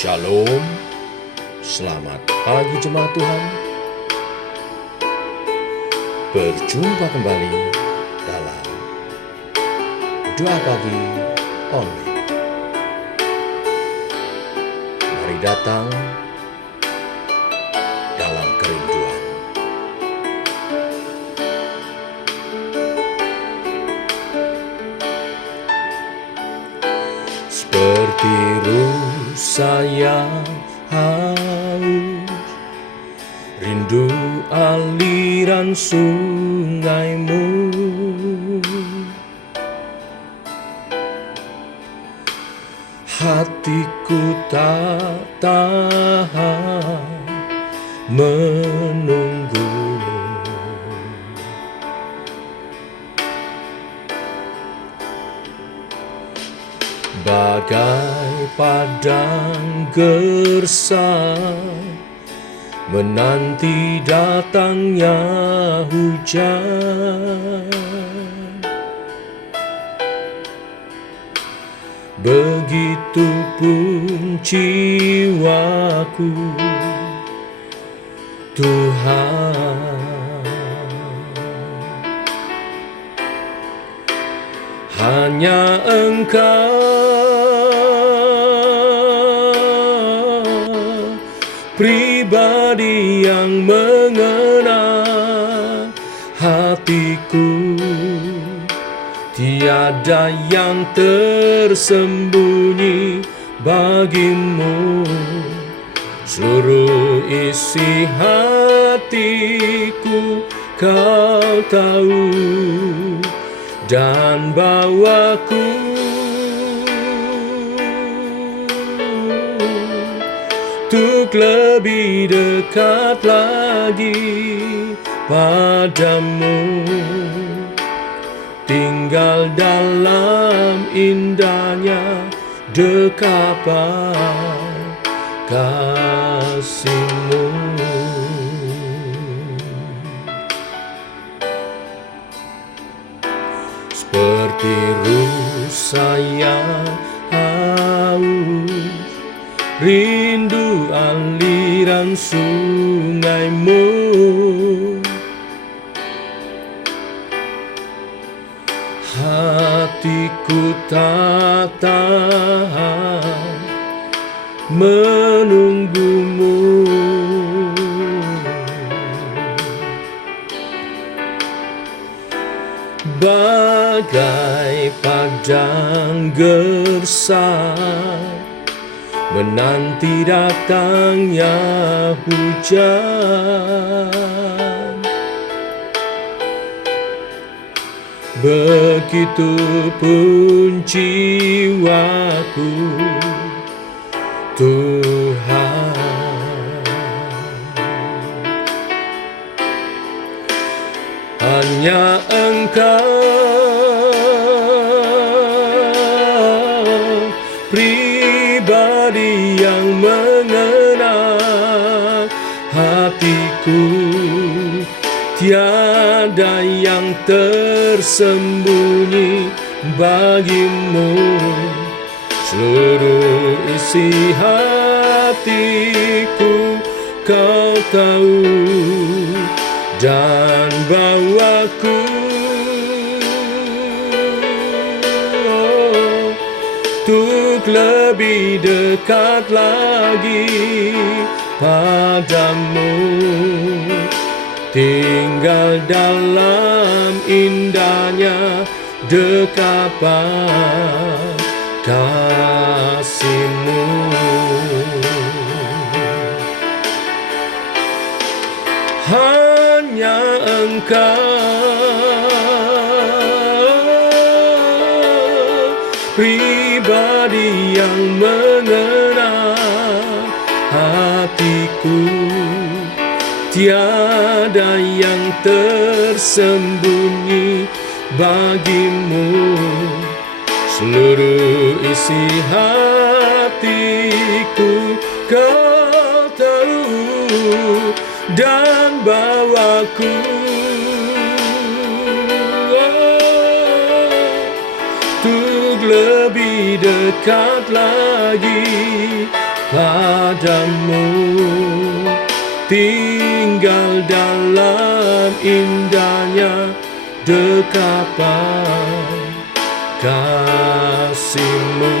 Shalom, selamat pagi jemaat Tuhan. Berjumpa kembali dalam doa pagi online. Mari datang dalam kerinduan. Seperti rusa yang haus, rindu aliran sungaimu. Hatiku tak tahan menunggumu. Bagai padang gersang menanti datangnya hujan, begitupun jiwaku, Tuhan. Hanya Engkau pribadi yang mengenal hatiku, tiada yang tersembunyi bagimu. Seluruh isi hatiku Kau tahu, dan bawaku untuk lebih dekat lagi padamu, tinggal dalam indahnya dekapan kasih-Mu. Seperti rusa yang haus, rindu aliran sungaimu. Hatiku tak tahan menunggumu. Bagai padang gersang menanti datangnya hujan, begitupun jiwaku, Tuhan. Hanya Engkau pribadi yang mengenal hatiku, tiada yang tersembunyi bagimu. Seluruh isi hatiku Kau tahu, dan bawaku untuk lebih dekat lagi padamu, tinggal dalam indahnya dekapan kasih-Mu. Hanya Engkau pribadi yang mengenal hatiku, tiada yang tersembunyi bagimu. Seluruh isi hatiku Kau tahu, dan bawaku untuk lebih dekat lagi padamu, tinggal dalam indahnya dekapan kasih-Mu.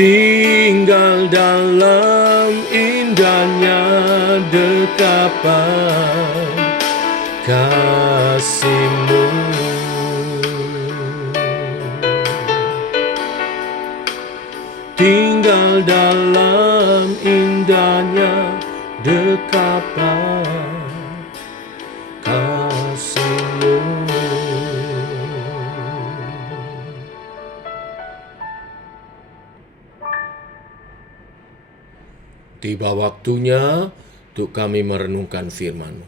Tinggal dalam indahnya dekapan kasih-Mu. Tinggal dalam indahnya dekapan kasih-Mu. Tiba waktunya untuk kami merenungkan firman-Mu.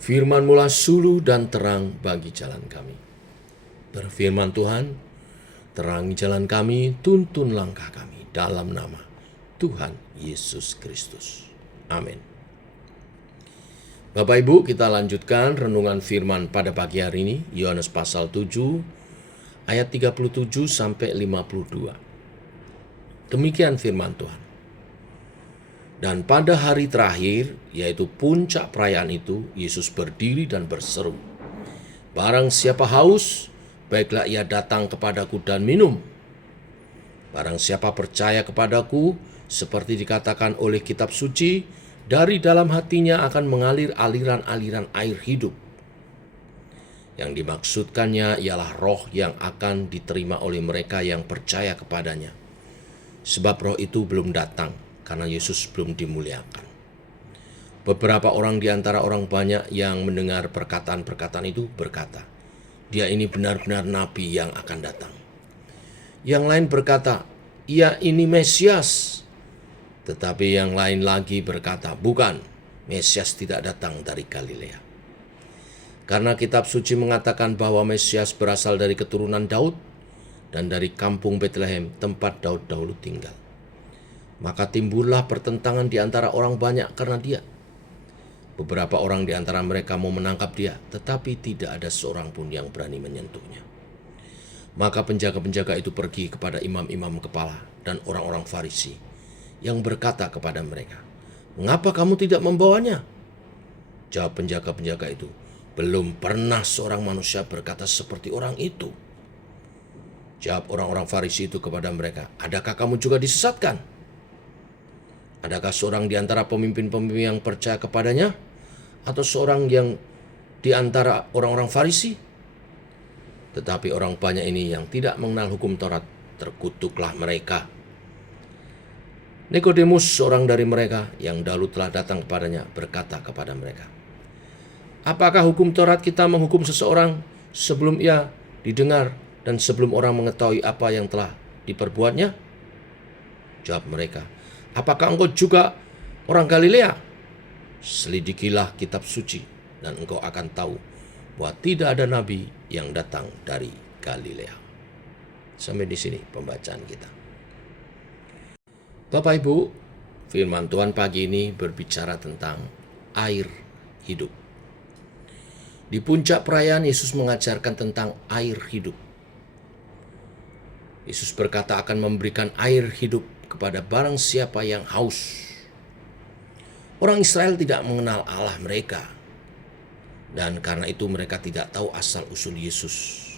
Firman-Mu lah suluh dan terang bagi jalan kami. Berfirman Tuhan, terangi jalan kami, tuntun langkah kami dalam nama Tuhan Yesus Kristus. Amin. Bapak Ibu, kita lanjutkan renungan firman pada pagi hari ini, Yohanes pasal 7, ayat 37 sampai 52. Demikian firman Tuhan. Dan pada hari terakhir, yaitu puncak perayaan itu, Yesus berdiri dan berseru, "Barang siapa haus, baiklah ia datang kepadaku dan minum. Barang siapa percaya kepadaku, seperti dikatakan oleh kitab suci, dari dalam hatinya akan mengalir aliran-aliran air hidup." Yang dimaksudkannya ialah roh yang akan diterima oleh mereka yang percaya kepadanya. Sebab roh itu belum datang, karena Yesus belum dimuliakan. Beberapa orang di antara orang banyak yang mendengar perkataan-perkataan itu berkata, "Dia ini benar-benar nabi yang akan datang." Yang lain berkata, "Ia ini Mesias." Tetapi yang lain lagi berkata, "Bukan, Mesias tidak datang dari Galilea." Karena kitab suci mengatakan bahwa Mesias berasal dari keturunan Daud dan dari kampung Betlehem, tempat Daud dahulu tinggal. Maka timbullah pertentangan di antara orang banyak karena dia. Beberapa orang di antara mereka mau menangkap dia, tetapi tidak ada seorang pun yang berani menyentuhnya. Maka penjaga-penjaga itu pergi kepada imam-imam kepala dan orang-orang Farisi, yang berkata kepada mereka, "Mengapa kamu tidak membawanya?" Jawab penjaga-penjaga itu, "Belum pernah seorang manusia berkata seperti orang itu." Jawab orang-orang Farisi itu kepada mereka, "Adakah kamu juga disesatkan? Adakah seorang di antara pemimpin-pemimpin yang percaya kepadanya? Atau seorang yang di antara orang-orang Farisi?" Tetapi orang banyak ini yang tidak mengenal hukum Taurat, terkutuklah mereka. Nikodemus, seorang dari mereka yang dahulu telah datang kepadanya, berkata kepada mereka, "Apakah hukum Taurat kita menghukum seseorang sebelum ia didengar dan sebelum orang mengetahui apa yang telah diperbuatnya?" Jawab mereka, "Apakah engkau juga orang Galilea? Selidikilah kitab suci dan engkau akan tahu bahwa tidak ada nabi yang datang dari Galilea." Sampai di sini pembacaan kita. Bapak Ibu, firman Tuhan pagi ini berbicara tentang air hidup. Di puncak perayaan Yesus mengajarkan tentang air hidup. Yesus berkata akan memberikan air hidup kepada barang siapa yang haus. Orang Israel tidak mengenal Allah mereka, dan karena itu mereka tidak tahu asal-usul Yesus.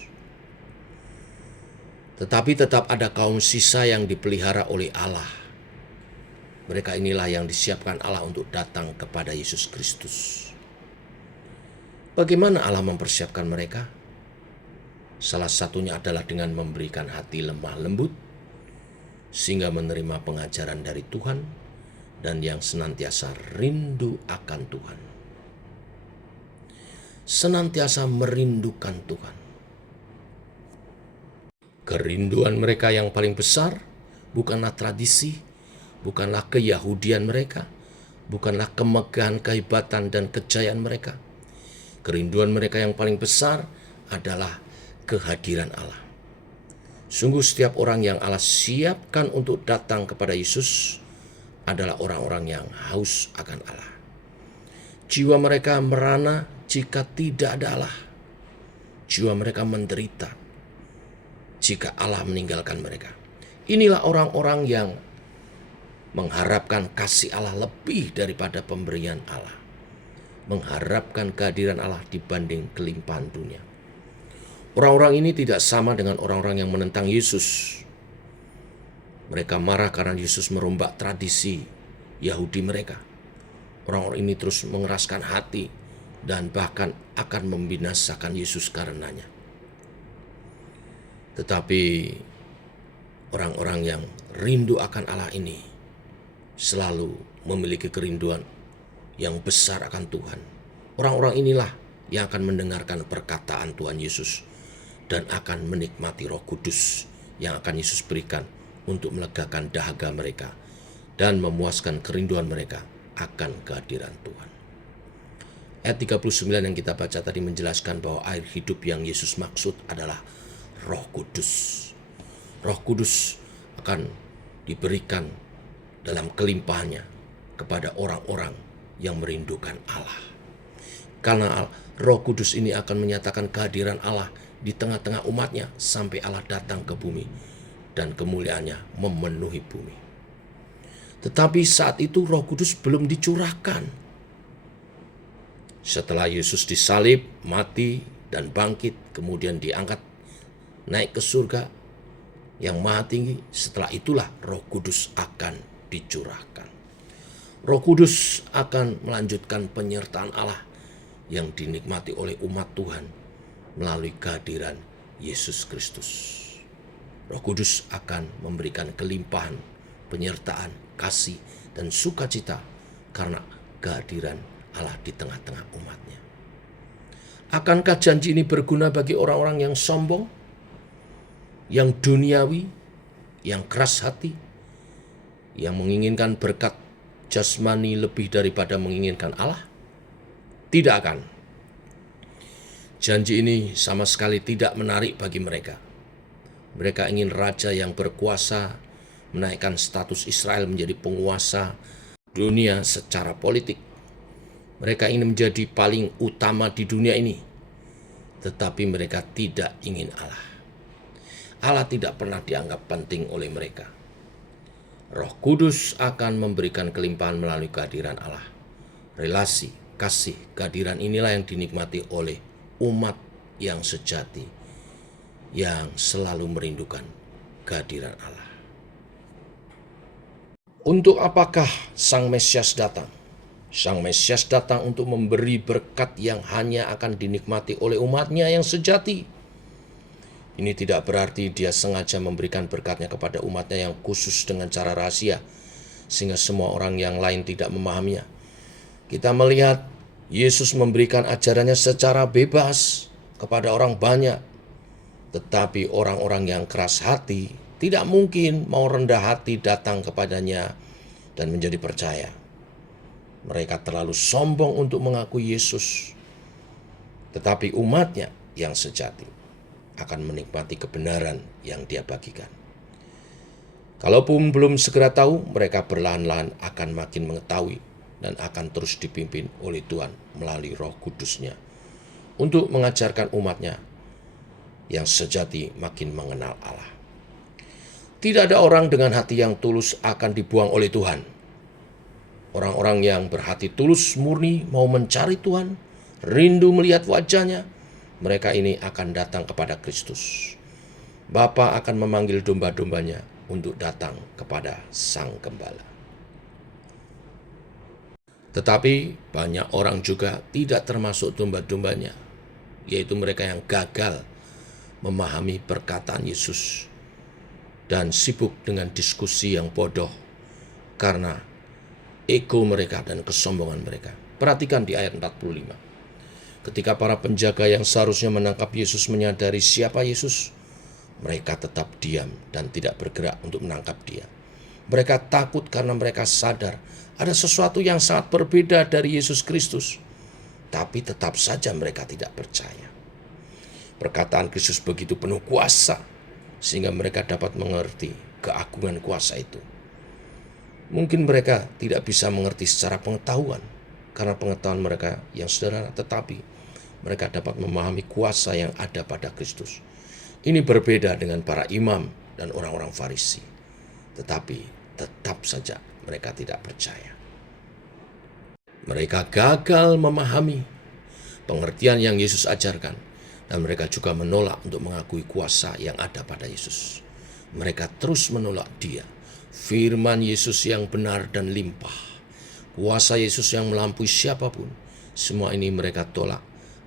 Tetapi tetap ada kaum sisa yang dipelihara oleh Allah. Mereka inilah yang disiapkan Allah untuk datang kepada Yesus Kristus. Bagaimana Allah mempersiapkan mereka? Salah satunya adalah dengan memberikan hati lemah lembut, sehingga menerima pengajaran dari Tuhan dan yang senantiasa rindu akan Tuhan. Senantiasa merindukan Tuhan. Kerinduan mereka yang paling besar bukanlah tradisi, bukanlah keyahudian mereka, bukanlah kemegahan, kehebatan, dan kejayaan mereka. Kerinduan mereka yang paling besar adalah kehadiran Allah. Sungguh setiap orang yang Allah siapkan untuk datang kepada Yesus adalah orang-orang yang haus akan Allah. Jiwa mereka merana jika tidak ada Allah. Jiwa mereka menderita jika Allah meninggalkan mereka. Inilah orang-orang yang mengharapkan kasih Allah lebih daripada pemberian Allah, mengharapkan kehadiran Allah dibanding kelimpahan dunia. Orang-orang ini tidak sama dengan orang-orang yang menentang Yesus. Mereka marah karena Yesus merombak tradisi Yahudi mereka. Orang-orang ini terus mengeraskan hati dan bahkan akan membinasakan Yesus karenanya. Tetapi orang-orang yang rindu akan Allah ini selalu memiliki kerinduan yang besar akan Tuhan. Orang-orang inilah yang akan mendengarkan perkataan Tuhan Yesus dan akan menikmati Roh Kudus yang akan Yesus berikan untuk melegakan dahaga mereka dan memuaskan kerinduan mereka akan kehadiran Tuhan. Ayat 39 yang kita baca tadi menjelaskan bahwa air hidup yang Yesus maksud adalah Roh Kudus. Roh Kudus akan diberikan dalam kelimpahannya kepada orang-orang yang merindukan Allah. Karena Roh Kudus ini akan menyatakan kehadiran Allah di tengah-tengah umatnya sampai Allah datang ke bumi dan kemuliaannya memenuhi bumi. Tetapi saat itu Roh Kudus belum dicurahkan. Setelah Yesus disalib, mati, dan bangkit, kemudian diangkat naik ke surga yang maha tinggi, setelah itulah Roh Kudus akan dicurahkan. Roh Kudus akan melanjutkan penyertaan Allah yang dinikmati oleh umat Tuhan melalui kehadiran Yesus Kristus. Roh Kudus akan memberikan kelimpahan, penyertaan, kasih, dan sukacita karena kehadiran Allah di tengah-tengah umatnya. Akankah janji ini berguna bagi orang-orang yang sombong, yang duniawi, yang keras hati, yang menginginkan berkat jasmani lebih daripada menginginkan Allah? Tidak akan. Janji ini sama sekali tidak menarik bagi mereka. Mereka ingin raja yang berkuasa, menaikkan status Israel menjadi penguasa dunia secara politik. Mereka ingin menjadi paling utama di dunia ini. Tetapi mereka tidak ingin Allah. Allah tidak pernah dianggap penting oleh mereka. Roh Kudus akan memberikan kelimpahan melalui kehadiran Allah. Relasi, kasih, kehadiran inilah yang dinikmati oleh umat yang sejati, yang selalu merindukan kehadiran Allah. Untuk apakah Sang Mesias datang? Sang Mesias datang untuk memberi berkat yang hanya akan dinikmati oleh umatnya yang sejati. Ini tidak berarti dia sengaja memberikan berkatnya kepada umatnya yang khusus dengan cara rahasia, sehingga semua orang yang lain tidak memahaminya. Kita melihat Yesus memberikan ajarannya secara bebas kepada orang banyak, tetapi orang-orang yang keras hati tidak mungkin mau rendah hati datang kepadanya dan menjadi percaya. Mereka terlalu sombong untuk mengakui Yesus, tetapi umatnya yang sejati akan menikmati kebenaran yang dia bagikan. Kalaupun belum segera tahu, mereka perlahan-lahan akan makin mengetahui dan akan terus dipimpin oleh Tuhan melalui Roh Kudus-Nya untuk mengajarkan umatnya yang sejati makin mengenal Allah. Tidak ada orang dengan hati yang tulus akan dibuang oleh Tuhan. Orang-orang yang berhati tulus murni mau mencari Tuhan, rindu melihat wajahnya, mereka ini akan datang kepada Kristus. Bapa akan memanggil domba-dombanya untuk datang kepada Sang Gembala. Tetapi banyak orang juga tidak termasuk domba-dombanya, yaitu mereka yang gagal memahami perkataan Yesus dan sibuk dengan diskusi yang bodoh karena ego mereka dan kesombongan mereka. Perhatikan di ayat 45. Ketika para penjaga yang seharusnya menangkap Yesus menyadari siapa Yesus, mereka tetap diam dan tidak bergerak untuk menangkap dia. Mereka takut karena mereka sadar ada sesuatu yang sangat berbeda dari Yesus Kristus. Tapi tetap saja mereka tidak percaya. Perkataan Kristus begitu penuh kuasa, sehingga mereka dapat mengerti keagungan kuasa itu. Mungkin mereka tidak bisa mengerti secara pengetahuan, karena pengetahuan mereka yang sederhana, tetapi mereka dapat memahami kuasa yang ada pada Kristus. Ini berbeda dengan para imam dan orang-orang Farisi, tetapi tetap saja mereka tidak percaya. Mereka gagal memahami pengertian yang Yesus ajarkan, dan mereka juga menolak untuk mengakui kuasa yang ada pada Yesus. Mereka terus menolak Dia, firman Yesus yang benar dan limpah, kuasa Yesus yang melampaui siapapun. Semua ini mereka tolak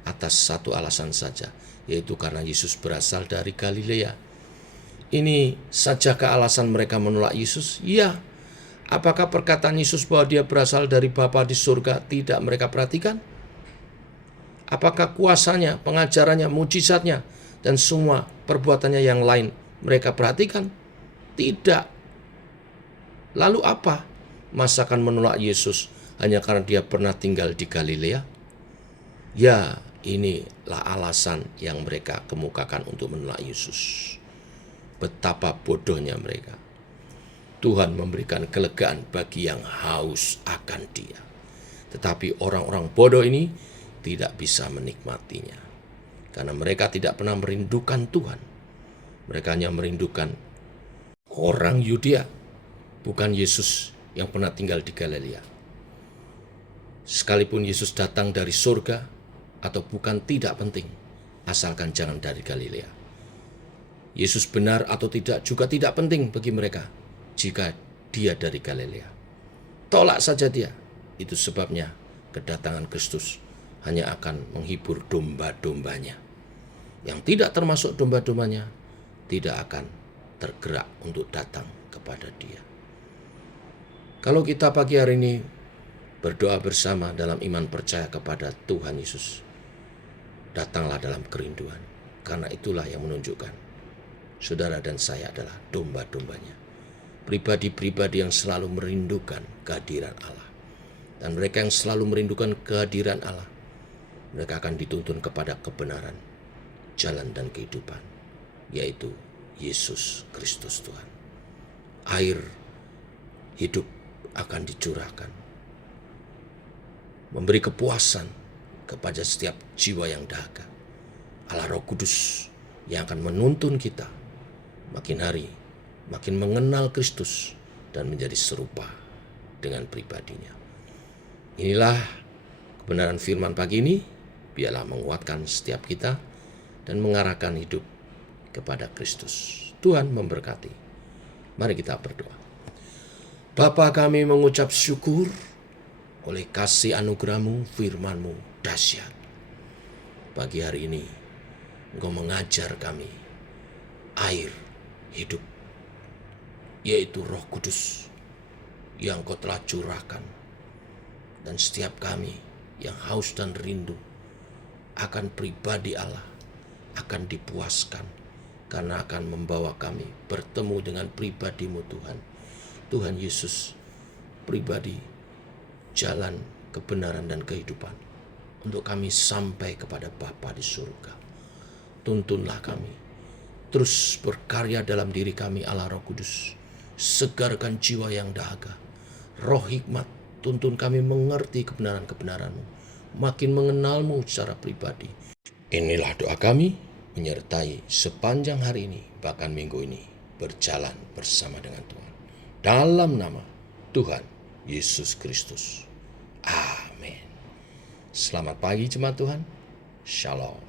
atas satu alasan saja, yaitu karena Yesus berasal dari Galilea. Ini sajakah alasan mereka menolak Yesus? Ya. Apakah perkataan Yesus bahwa Dia berasal dari Bapa di surga tidak mereka perhatikan? Apakah kuasanya, pengajarannya, mujizatnya, dan semua perbuatannya yang lain mereka perhatikan? Tidak. Lalu apa? Masakan menolak Yesus hanya karena Dia pernah tinggal di Galilea? Ya, inilah alasan yang mereka kemukakan untuk menolak Yesus. Betapa bodohnya mereka. Tuhan memberikan kelegaan bagi yang haus akan Dia. Tetapi orang-orang bodoh ini tidak bisa menikmatinya. Karena mereka tidak pernah merindukan Tuhan. Mereka hanya merindukan orang Yudea, bukan Yesus yang pernah tinggal di Galilea. Sekalipun Yesus datang dari surga atau bukan tidak penting, asalkan jangan dari Galilea. Yesus benar atau tidak juga tidak penting bagi mereka jika Dia dari Galilea. Tolak saja Dia. Itu sebabnya kedatangan Kristus hanya akan menghibur domba-dombanya. Yang tidak termasuk domba-dombanya tidak akan tergerak untuk datang kepada Dia. Kalau kita pagi hari ini berdoa bersama dalam iman percaya kepada Tuhan Yesus, datanglah dalam kerinduan, karena itulah yang menunjukkan saudara dan saya adalah domba-dombanya. Pribadi-pribadi yang selalu merindukan kehadiran Allah. Dan mereka yang selalu merindukan kehadiran Allah, mereka akan dituntun kepada kebenaran, jalan dan kehidupan, yaitu Yesus Kristus Tuhan. Air hidup akan dicurahkan, memberi kepuasan kepada setiap jiwa yang dahaga. Allah Roh Kudus yang akan menuntun kita makin hari makin mengenal Kristus dan menjadi serupa dengan pribadinya. Inilah kebenaran firman pagi ini, biarlah menguatkan setiap kita dan mengarahkan hidup kepada Kristus. Tuhan memberkati. Mari kita berdoa. Bapa, kami mengucap syukur oleh kasih anugerah-Mu, firman-Mu dahsyat. Pagi hari ini Engkau mengajar kami air hidup, yaitu Roh Kudus yang Kau telah curahkan. Dan setiap kami yang haus dan rindu akan pribadi Allah akan dipuaskan, karena akan membawa kami bertemu dengan pribadi-Mu Tuhan. Tuhan Yesus, pribadi, jalan, kebenaran dan kehidupan, untuk kami sampai kepada Bapa di surga. Tuntunlah kami, terus berkarya dalam diri kami Allah Roh Kudus. Segarkan jiwa yang dahaga. Roh hikmat, tuntun kami mengerti kebenaran-kebenaran-Mu, makin mengenal-Mu secara pribadi. Inilah doa kami, menyertai sepanjang hari ini, bahkan minggu ini, berjalan bersama dengan Tuhan. Dalam nama Tuhan Yesus Kristus. Amin. Selamat pagi jemaat Tuhan. Shalom.